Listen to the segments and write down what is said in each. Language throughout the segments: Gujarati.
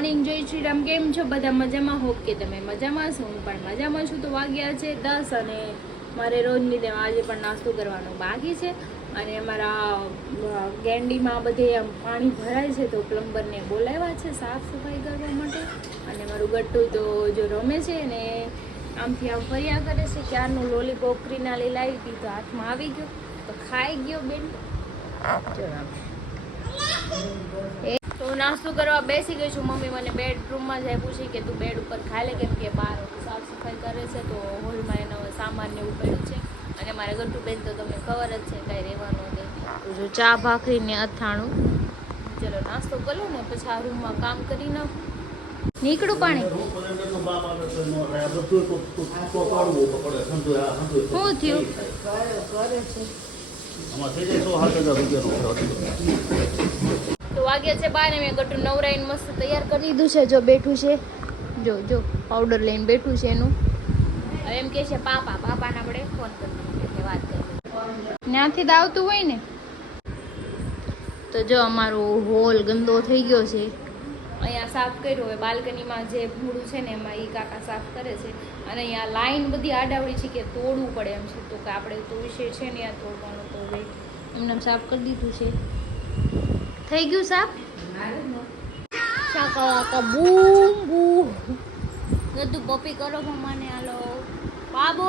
મોર્નિંગ જય શ્રી રામ. કેમ છો બધા? મજામાં? હોપ કે તમે મજામાં છો. હું પણ મજામાં છું. તો વાગ્યા છે 10 અને મારે રોજની જેમ આજે પણ નાસ્તો કરવાનો બાકી છે. અને અમારા ગેંડીમાં બધે પાણી ભરાય છે તો પ્લમ્બરને બોલાવ્યા છે સાફ સફાઈ કરવા માટે. અને મારું ગટ્ટુ તો જો રમે છે ને આમથી આમ ફર્યા કરે છે. ક્યારનું લોલીપોપ ક્રીનાલી લાવી હતી તો હાથમાં આવી ગયો તો ખાઈ ગયો બેન. તો નાસ્તો કરવા બેસી ગઈ છું. મમ્મી મને બેડરૂમમાં જાય પૂછી કે તું બેડ ઉપર ખાઈ લે, કેમ કે બહાર સાફ સફાઈ કરે છે તો હોલમાં એનો સામાન ને એવું પડ્યું છે. અને મારા ગટ્ટુ બેન તો તમને ખબર જ છે કાંઈ રહેવાનું નહીં. જો ચા ભાખરી ને અથાણું. ચલો નાસ્તો કરી લો ને પછી આ રૂમમાં કામ કરી નાખું. નીકળું પાણી શું થયું? તો વાગ્યા છે 12 મેં ગટ્ટુ નવરાઈને મસ્ત તૈયાર કરી દીધું છે. જો બેઠું છે, જો જો પાવડર લઈને બેઠું છે એનું. હવે એમ કે છે પાપાને આપણે ફોન કરી વાત કરી ત્યાંથી જ આવતું હોય ને. તો જો અમારો હોલ ગંદો થઈ ગયો છે. અહીંયા સાફ કર્યો. હવે બાલ્કનીમાં જે ભૂડું છે ને એમાં એ કાકા સાફ કરે છે. અને અહીંયા લાઈન બધી આડાવડી છે કે તોડવું પડે એમ છે. તો કે આપણે તો વિષય છે ને આ તોડવાનું, તો હવે એમને સાફ કરી દીધું છે. થઈ ગયું સાફ? શાકા બૂમ બૂમ બધું પપ્પી કરો મમ્માને. હાલો બાબો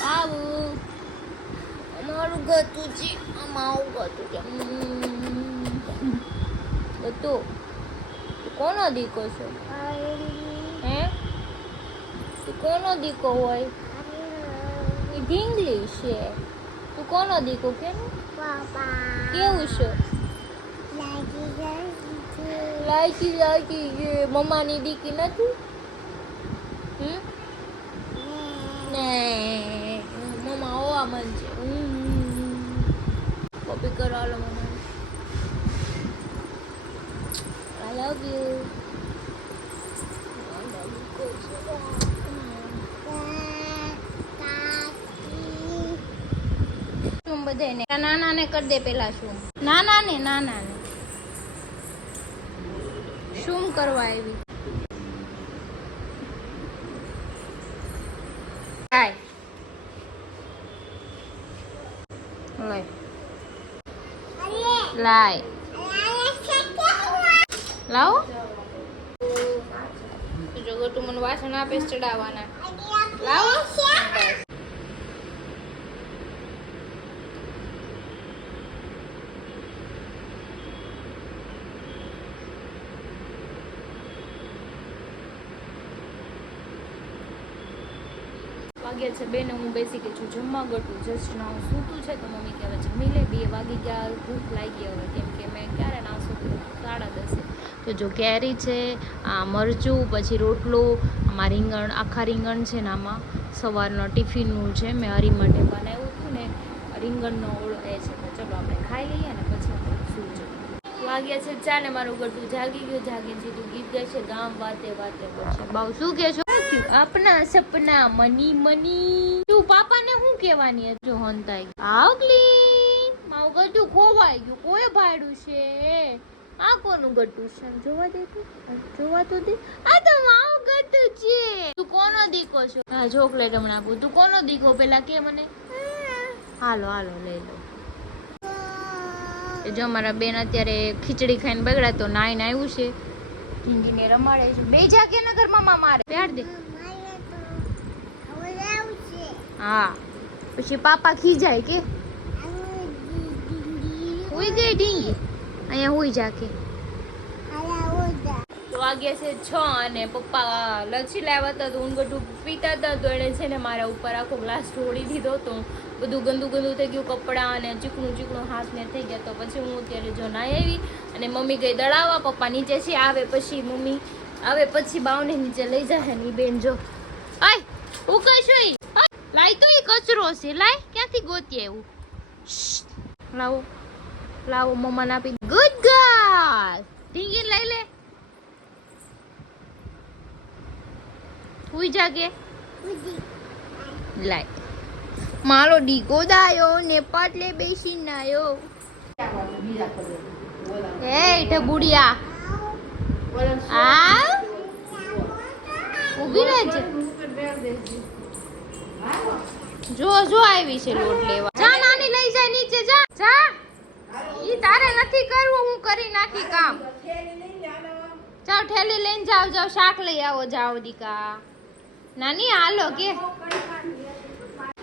બાબુ અમારું ગતું છે. આમાં આવું ગતું છે. ગતું તું કોનો દીકો છો? હે તું કોનો દીકો હોય? એ ઢીંગલી છે. તું કોનો દીકો કે કેવું છે? લાઈકી લાઈકી છે. મમ્માની દીકી નથી ને મમ્મા ઓવા મન છે. કોપી કરો હાલો મને. I love you. બધાને નાના ને કરી દે પેલા. શું નાના ને શું કરવા આવી? લાય લાવો. જો ગોટુ મને વાસણ આપે ચડાવવાના. લાવો વાગ્યા છે 2 ને હું બેસી ગઈ છું જમવા. ગટું જસ્ટ નાવ સૂતું છે તો મમ્મી કે હવે જમી લે. 2 વાગી ગયા, ભૂખ લાગી હવે, કેમ કે મેં ક્યારે નાસ્તો કર્યો? 10:30. તો જો કેરી છે, આ મરચું, પછી રોટલો, આમાં રીંગણ, આખા રીંગણ છે ને આમાં સવારનો ટિફિનનું છે. મેં હરી માટે બનાવ્યું હતું ને રીંગણનો ઓળો એ છે. તો ચલો આપણે ખાઈ લઈએ ને પછી આપણે સૂઈ જઈએ. વાગ્યા છે 4 ને મારું ગટું જાગી ગયું. જાગીને સીધું ગીત ગાય છે ગામ વાતે વાતે કરશે. બાઉ શું કે છો? આપના સપના મની મની. તું પાપાને શું કહેવાની હતી? જો હંતાઈ આવલી મારું ગટું ખોવાઈ ગયું. કોઈ ભાડું છે? આ કોનું ગટું છે? જોવા દે તું, જોવા તો દે. આ તો મારું ગટું છે. તું કોનો દીકો છો? હા ચોકલેટ હમણાં આપું. તું કોનો દીકો પેલા કે મને? હાલો હાલો લઈ લો. જો અમારા બેન અત્યારે ખીચડી ખાઈને બગડા તો નાઈને આવ્યું છે. ઢીંગીને રમાડે છે. બે જા કે નગર મામા મારે બેહાડ દે. હા પછી પાપા ખીજાય કે હુઈ ગઈ ઢીંગી. અહીંયા હુઈ જા કે. તો વાગ્યા છે 6 અને પપ્પા લચ્છી લાવ્યા હતા તો હું ગટું પીતા હતા તો એણે છે ને મારા ઉપર આખો ગ્લાસ ઢોળી દીધો. તો બધું ગંદુ થઈ ગયું, કપડાં અને ચીકણું હાથને થઈ ગયા. તો પછી હું અત્યારે જો નાઈ આવી અને મમ્મી ગઈ દળાવવા. પપ્પા નીચે છે, આવે પછી મમ્મી આવે પછી બાવને નીચે લઈ જાય ને બેન જો આય હું કહીશું લાય તો એ કચરો છે. લાય ક્યાંથી ગોતી આવ્યું? લાવો લાવો મમ્માને આપી. Good girl. ઢીંગી લઈ લે. હુઈ જાગે લાય. મારો ડીગો દાયો ને પાટલે બેસી નાયો. એ ઢબુડિયા આ ઊભી રહે છે. જો આવી છે લોટ લેવા. જા નાની લઈ જાય નીચે જા જા. ઈ તારે નથી કરવું, હું કરી નાખી કામ. જાવ ઠેલી લઈને જાવ શાક લઈ આવો જાવ દીકા. નાની હાલો કે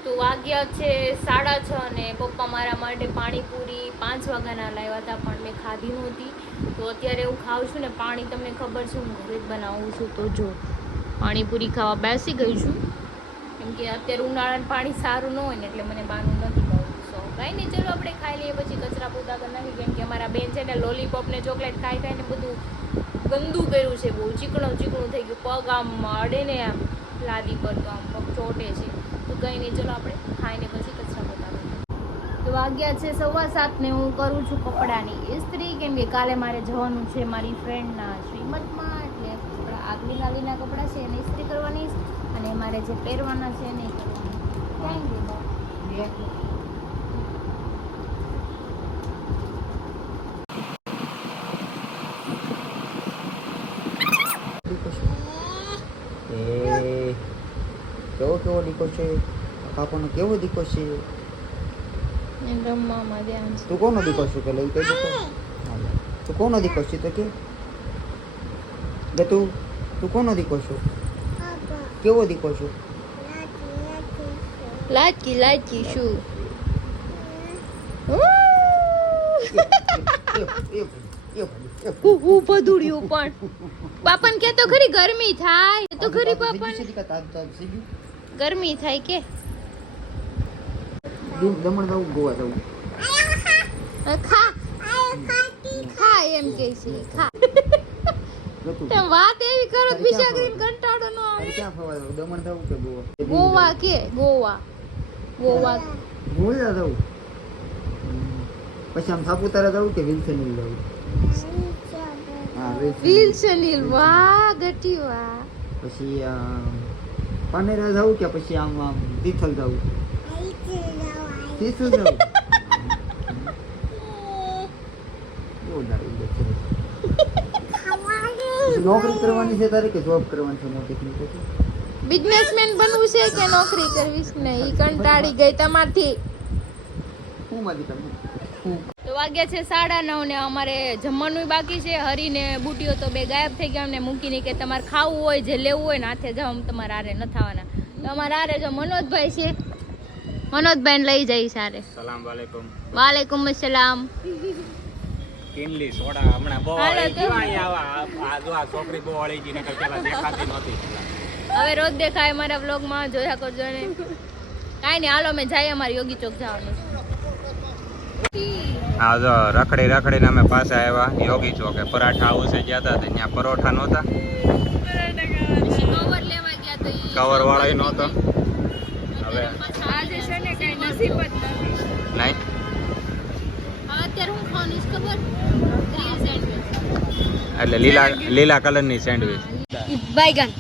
તો વાગ્યા છે 6:30 અને પપ્પા મારા માટે પાણીપુરી 5 વાગ્યાના લાવ્યા હતા પણ મેં ખાધી નહોતી. તો અત્યારે હું ખાઉં છું ને પાણી તમને ખબર છે હું ઘરે જ બનાવું છું. તો જો પાણીપુરી ખાવા બેસી ગઈ છું કેમ કે અત્યારે ઉનાળાનું પાણી સારું ન હોય ને એટલે મને બહારનું નથી ભાવતું. સો કાંઈ નહીં, ચલો આપણે ખાઈ લઈએ પછી કચરા પોતા કરી નાખી. કેમ કે અમારા બેન છે ને લોલીપોપ ને ચોકલેટ ખાઈને બધું ગંદુ કર્યું છે, બહુ ચીકણું થઈ ગયું. પગ આમ અડે ને આમ લાદી પર તો આમ પગ ચોટે છે. તો કંઈ નહીં, ચલો આપણે ખાઈને પછી કચરા પોતા કરીએ. તો વાગ્યા છે 7:15 ને હું કરું છું કપડાની ઇસ્ત્રી કેમ કે કાલે મારે જવાનું છે મારી ફ્રેન્ડના શ્રીમતમાં. એટલે આગલીના કપડાં છે એને ઇસ્ત્રી કરવાની અને મારે જે પહેરવાના છે એને કરવાની. Thank you. કેવો દીકો છે પાપાનો? કેવો દીકો છે? રમવામાં ધ્યાન છે. તું કોનો દીકો છે? પેલા કઈ દીકો તું કોનો દીકો છે? તો કે તું કોનો દીકો છો? કેવો દીકો છો? લાચી શું પદુડ્યું પણ બાપાને કે તો ખરી ગરમી થાય તો ખરી બાપાને ગરમી થાય કે દમણ જવું ગોવા જવું ખા એમ કે છે ખા. તમે વાત એવી કરો બીજા કરીને કંટાળો ન આવે. ક્યાં ફરવા જવું? દમણ જવું કે ગોવા? ગોવા કે ગોવા ગોવા જવું. પછી આમ સાપુતારા જવું કે વિલ્સન હિલ જવું? Wilson hill. વાહ ગટી વાહ. પછી પાનેરા જવું કે પછી આમ તિથલ જવું? તિથલ જવું. નોકરી કરવાની છે તારે કે જોબ કરવાની છે? મોટી બિઝનેસમેન બનવું છે કે નોકરી કરવી છે? નહીં કંટાળી ગઈ તમારથી. હું મારી તમને તો વાગ્યા છે 9:30 ને અમારે જમવાનું બાકી છે. હરીને બુટીઓ તો બે ગાયબ થઈ ગયા અમને મૂકીને કે તમારે ખાવું હોય જે લેવું હોય ને હાથે જાઓ, તમારે આરે ન થવાના. તો અમારા આરે જો મનોજભાઈ છે, મનોજભાઈ લઈ જઈ સારે. સલામ વાલેકુમ. વાલેકુમ અસલામ. કિનલી સોડા હમણાં બહુ વાળી ગઈ અહીંયા આ જો આ છોકરી બહુ વાળી ગઈ નકર પેલા દેખાતી નહોતી. હવે રોજ દેખાય મારા વ્લોગમાં જોયા કરજો ને. કાંઈ નહીં, હાલો મેં જાય અમારે યોગી ચોક જવાનું છે. હા જો રખડીને અમે પાછા આવ્યા યોગી ચોકે. પરાઠા હાઉસે ગયા હતા ત્યાં પરોઠા નહોતા, કવર લેવા ગયા તો કવર વાળા નહોતો. હવે આજે છે ને કઈ નસીબ જ નથી. નહીં અત્યારે હું ખાવાની છે ખબર? ગ્રીલ સેન્ડવિચ એટલે લીલા કલરની સેન્ડવિચ. બાયગન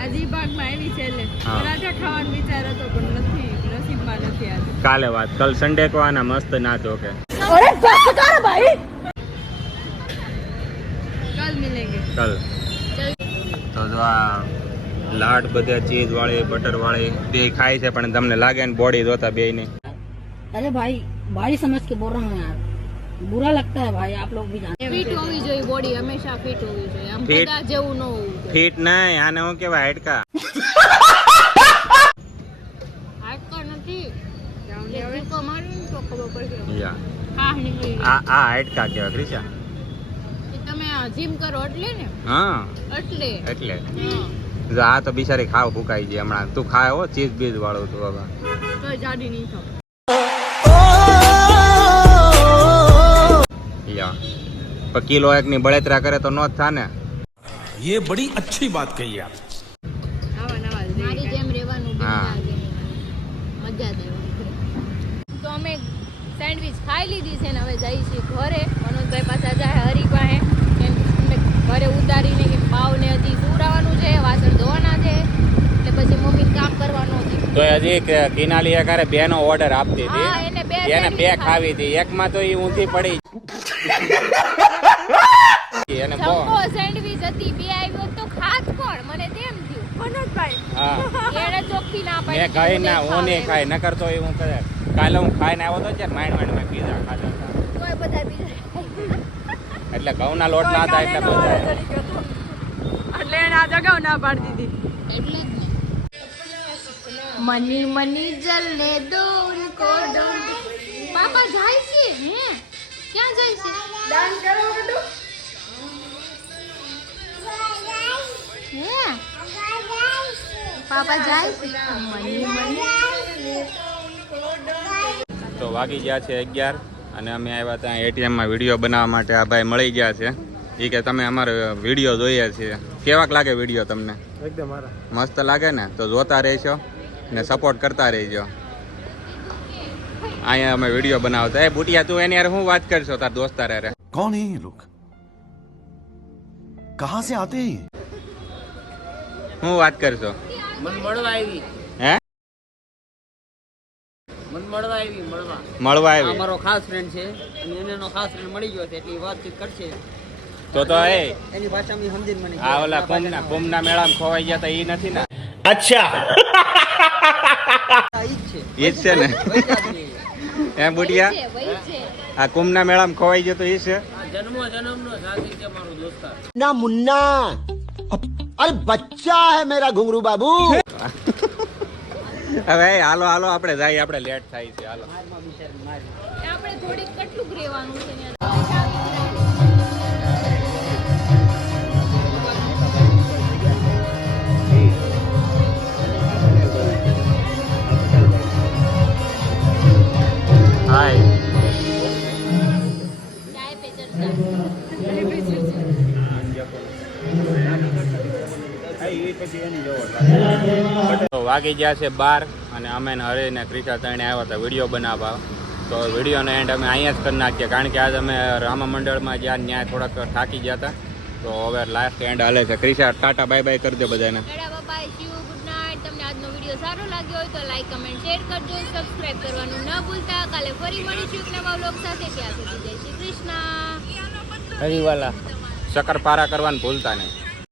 આજી ભાગમાં આવી છે એટલે પરાઠા ખાવાનો વિચાર હતો પણ નથી, નસીબમાં નથી આજે. કાલે વાત, કલ સંડે को आना मस्त ना तो के અરે બસ કર ભાઈ. કલ મિલેંગે. કલ તો જો આ લાડ બધા ચીઝ વાળી બટર વાળી બે ખાય છે પણ તમને લાગે ને બોડી જોતા બે ની. अरे भाई भाई समझ के बोल रहा हूँ यार, बुरा लगता है भाई, आप लोग भी जानते ફિટ હોવી જોઈએ બોડી, હંમેશા ફિટ હોવી જોઈએ. આમ Fit? બધા જેવું ન હોવું જોઈએ. ફીટ નહીં, આને હું કેવાય હાડકા. હાડકા નથી. ધક્કો માર્યો ને તો ખબર પડશે. યા હા નીકળી ગઈ. આ હાડકા કેવાય ક્રિશા. એ તમે જીમ કરો એટલે ને હા એટલે એટલે હા. જો આ તો બિચારી ખાવ ભૂકાઈ ગઈ હમણાં. તું ખાય હો ચીઝ બીજ વાળું તું હવે. તો જાડી નહીં થાવ. યા પણ કિલો એક ની બળેતરા કરે તો નો જ થા ને. ये बड़ी अच्छी बात कही आप. આવા નવા જ મારી જેમ રહેવાનું હા. મજા જ આવે. તો અમે સેન્ડવિચ ખાઈ લીધી છે ને હવે જઈએ છીએ ઘરે. મનોજભાઈ પાછા જાય હરી પાસે કેમ કે ઘરે ઉતારીને કે પાવને હજી સુવડાવવાનું છે, વાસણ ધોવાના છે એટલે પછી મમ્મીને કામ કરવાનું હતું. તો હજી કિનાલી એકારે બે નો ઓર્ડર આપતી હા, હતી, એને બે એને બે sandwich ખાવી હતી. એકમાં તો એ ઊંધી પડી. એને બહુ જમ્બો સેન્ડવિચ હતી, બે આવ્યો તો ખાત કોણ? મને તેમ થયું મનોજભાઈ હા એને ચોખ્ખી ના પાડી મેં ખાઈ ના હું નહીં ખાઈ ન કરતો એ હું કરે કાલે હું ખાઈને આવ્યો તો ત્યારે માંડ મેં પીઝા ખાધા હતા તોય બધા બીજા એટલે ઘઉંના લોટના હતા એટલે બધા એટલે એને આ જગાવ ના પાડી દીધી. એટલે જ ને મની મની જલને દો ઉनको દો. પાપા જાય છે હે? ક્યાં જાય છે? દાન કરો બધું. હે પાપા જાય છે મની મની. તો વાગી ગયા છે 11 અને અમે આવ્યા ત્યાં એટીએમમાં વિડીયો બનાવવા માટે આ ભાઈ મળી ગયા છે એ કે તમે અમારો વિડીયો જોઈએ છીએ કેવાક લાગે વિડીયો તમને એકદમ મસ્ત લાગે ને તો જોતા રહેજો ને સપોર્ટ કરતા રહેજો અહીંયા અમે વિડીયો બનાવતા એ બુટિયા તું એની યાર હું વાત કરશો તાર દોસ્તાર યાર कौन है ये लोग कहां से आते हैं ये? હું વાત કરશો મન મળવા આવી હે મન મળવા આવી મળવા મળવા આવી અમારો ખાસ ફ્રેન્ડ છે અને એનો ખાસ ફ્રેન્ડ મળી ગયો છે એટલે વાતચીત કરશે તો એ એની ભાષામાં સમજીને મને આ ઓલા કુંભના મેળામાં ખોવાઈ ગયા તા ઈ નથી ને अच्छा ઈ જ છે ને એમ બુટિયા વહી છે આ કુંભના મેળામાં ખોવાઈ ગયો તો ઈ છે જન્મો જન્મનો સાથી છે મારો દોસ્તાર ना मुन्ना अरे बच्चा है मेरा घुंगरू बाबू હવે હાલો હાલો આપણે જાય આપણે લેટ થાય છે હાલો આપણે થોડીક કેટલું રહેવાનું છે ને હાય ચાય પે ચર્ચા. તો વાગી ગયા છે 12 અને અમે ને હરે ને ક્રિશા ત્રણે આવ્યા હતા વિડીયો બનાવવા તો વિડીયોનો એન્ડ અમે અહીંયા જ કરી નાખીએ કારણ કે આજ અમે રામા મંડળમાં જ્યાં ન્યાય થોડાક થાકી ગયા હતા તો હવે લાસ્ટ એન્ડ હાલે છે ક્રિશા ટાટા બાય બાય કરી દે બધાને મેડા બાય શિવ ગુડ નાઇટ. તમને આજનો વિડીયો સારો લાગ્યો હોય તો લાઈક કમેન્ટ શેર કરજો, સબસ્ક્રાઇબ કરવાનું ન ભૂલતા. કાલે ફરી મળીશું એક નવા વ્લોગ સાથે. ત્યાં સુધી જય શ્રી કૃષ્ણ. હરીવાલા શક્કરપારા કરવાનું ભૂલતા નહીં.